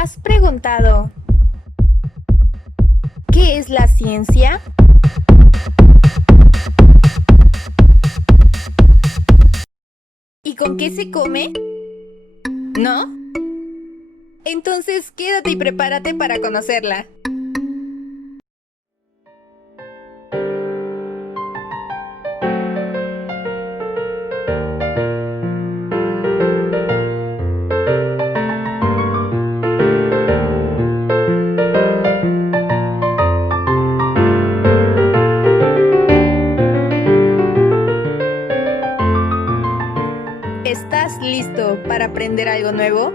has preguntado qué es la ciencia? ¿Y con qué se come? ¿No? Entonces quédate y prepárate para conocerla. ¿Estás listo para aprender algo nuevo?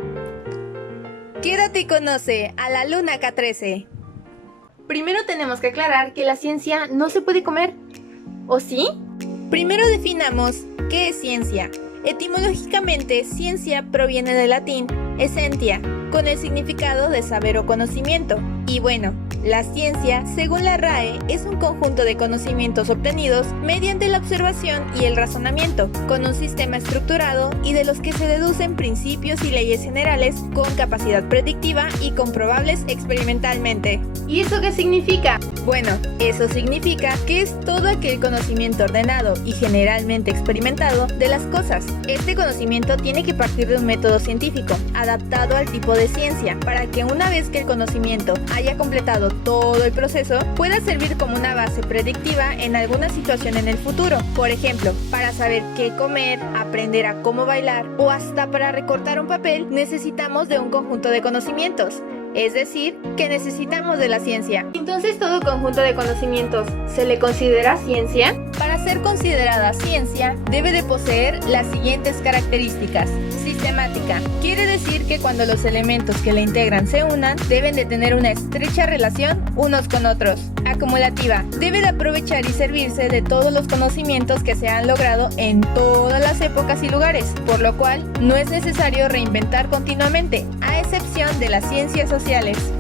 Quédate y conoce a la Luna K13. Primero tenemos que aclarar que la ciencia no se puede comer. ¿O sí? Primero definamos qué es ciencia. Etimológicamente, ciencia proviene del latín essentia, con el significado de saber o conocimiento. Y bueno, la ciencia, según la RAE, es un conjunto de conocimientos obtenidos mediante la observación y el razonamiento, con un sistema estructurado y de los que se deducen principios y leyes generales con capacidad predictiva y comprobables experimentalmente. ¿Y eso qué significa? Bueno, eso significa que es todo aquel conocimiento ordenado y generalmente experimentado de las cosas. Este conocimiento tiene que partir de un método científico, adaptado al tipo de ciencia, para que una vez que el conocimiento haya completado todo el proceso, pueda servir como una base predictiva en alguna situación en el futuro. Por ejemplo, para saber qué comer, aprender a cómo bailar o hasta para recortar un papel, necesitamos de un conjunto de conocimientos. Es decir, que necesitamos de la ciencia. Entonces, ¿todo conjunto de conocimientos se le considera ciencia? Para ser considerada ciencia, debe de poseer las siguientes características. Sistemática. Quiere decir que cuando los elementos que la integran se unan, deben de tener una estrecha relación unos con otros. Acumulativa. Debe de aprovechar y servirse de todos los conocimientos que se han logrado en todas las épocas y lugares, por lo cual no es necesario reinventar continuamente, a excepción de las ciencias sociales.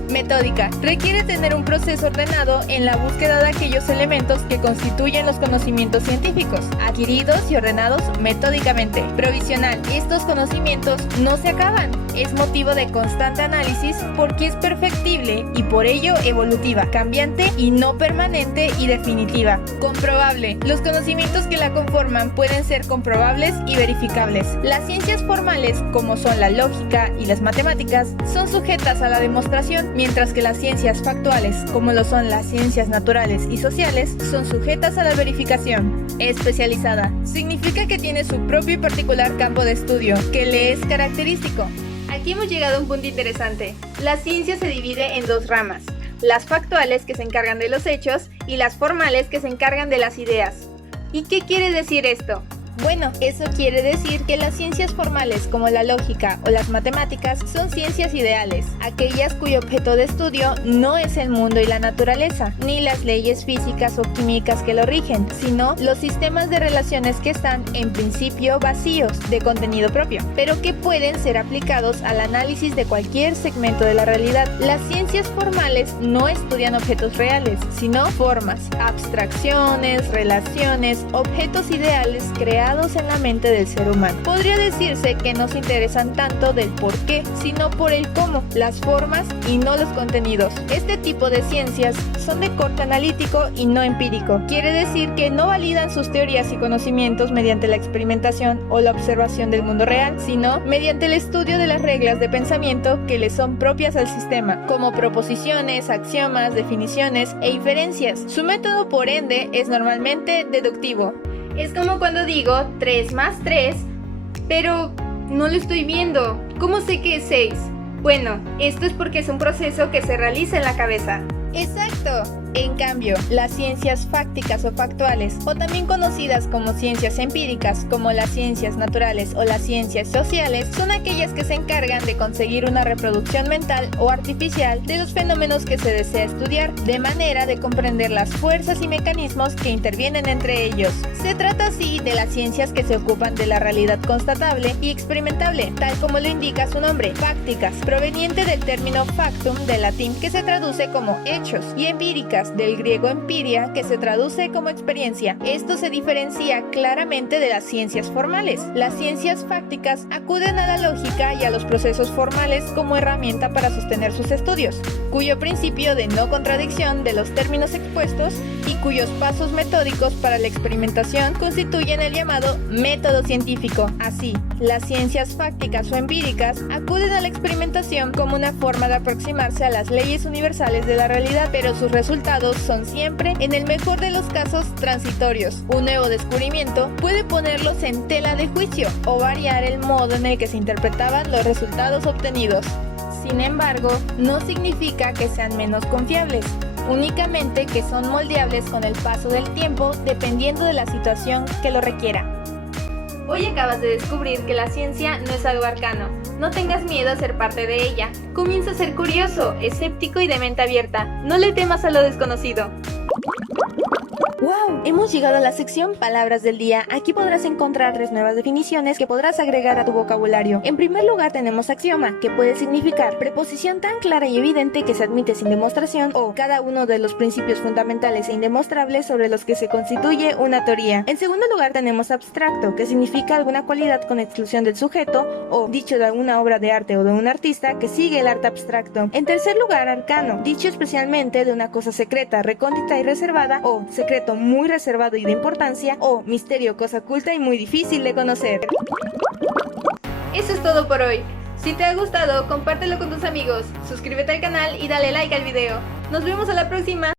Metódica. Requiere tener un proceso ordenado en la búsqueda de aquellos elementos que constituyen los conocimientos científicos, adquiridos y ordenados metódicamente. Provisional. Estos conocimientos no se acaban. Es motivo de constante análisis porque es perfectible y por ello evolutiva, cambiante y no permanente y definitiva. Comprobable. Los conocimientos que la conforman pueden ser comprobables y verificables. Las ciencias formales, como son la lógica y las matemáticas, son sujetas a la demostración, mientras que las ciencias factuales, como lo son las ciencias naturales y sociales, son sujetas a la verificación. Especializada. Significa que tiene su propio y particular campo de estudio, que le es característico. Aquí hemos llegado a un punto interesante. La ciencia se divide en dos ramas: las factuales, que se encargan de los hechos, y las formales, que se encargan de las ideas. ¿Y qué quiere decir esto? Bueno, eso quiere decir que las ciencias formales como la lógica o las matemáticas son ciencias ideales, aquellas cuyo objeto de estudio no es el mundo y la naturaleza, ni las leyes físicas o químicas que lo rigen, sino los sistemas de relaciones que están en principio vacíos de contenido propio, pero que pueden ser aplicados al análisis de cualquier segmento de la realidad. Las ciencias formales no estudian objetos reales, sino formas, abstracciones, relaciones, objetos ideales creados en la mente del ser humano. Podría decirse que no se interesan tanto del por qué, sino por el cómo, las formas y no los contenidos. Este tipo de ciencias son de corte analítico y no empírico. Quiere decir que no validan sus teorías y conocimientos mediante la experimentación o la observación del mundo real, sino mediante el estudio de las reglas de pensamiento que le son propias al sistema, como proposiciones, axiomas, definiciones e inferencias. Su método, por ende, es normalmente deductivo. Es como cuando digo 3 más 3, pero no lo estoy viendo. ¿Cómo sé que es 6? Bueno, esto es porque es un proceso que se realiza en la cabeza. ¡Exacto! En cambio, las ciencias fácticas o factuales, o también conocidas como ciencias empíricas, como las ciencias naturales o las ciencias sociales, son aquellas que se encargan de conseguir una reproducción mental o artificial de los fenómenos que se desea estudiar, de manera de comprender las fuerzas y mecanismos que intervienen entre ellos. Se trata así de las ciencias que se ocupan de la realidad constatable y experimentable, tal como lo indica su nombre, fácticas, proveniente del término factum del latín, que se traduce como hechos, y empíricas, fácticas, del griego empiria, que se traduce como experiencia. Esto se diferencia claramente de las ciencias formales. Las ciencias fácticas acuden a la lógica y a los procesos formales como herramienta para sostener sus estudios, cuyo principio de no contradicción de los términos expuestos y cuyos pasos metódicos para la experimentación constituyen el llamado método científico. Así, las ciencias fácticas o empíricas acuden a la experimentación como una forma de aproximarse a las leyes universales de la realidad, pero sus resultados son siempre, en el mejor de los casos, transitorios. Un nuevo descubrimiento puede ponerlos en tela de juicio o variar el modo en el que se interpretaban los resultados obtenidos. Sin embargo, no significa que sean menos confiables, únicamente que son moldeables con el paso del tiempo dependiendo de la situación que lo requiera. Hoy acabas de descubrir que la ciencia no es algo arcano. No tengas miedo a ser parte de ella. Comienza a ser curioso, escéptico y de mente abierta. No le temas a lo desconocido. ¡Wow! Hemos llegado a la sección Palabras del Día. Aquí podrás encontrar 3 nuevas definiciones que podrás agregar a tu vocabulario. En primer lugar tenemos axioma, que puede significar preposición tan clara y evidente que se admite sin demostración, o cada uno de los principios fundamentales e indemostrables sobre los que se constituye una teoría. En segundo lugar tenemos abstracto, que significa alguna cualidad con exclusión del sujeto, o dicho de alguna obra de arte o de un artista que sigue el arte abstracto. En tercer lugar, arcano, dicho especialmente de una cosa secreta, recóndita y reservada, o secreto muy reservado y de importancia, o misterio, cosa oculta y muy difícil de conocer. Eso es todo por hoy. Si te ha gustado, compártelo con tus amigos, suscríbete al canal y dale like al video. Nos vemos a la próxima.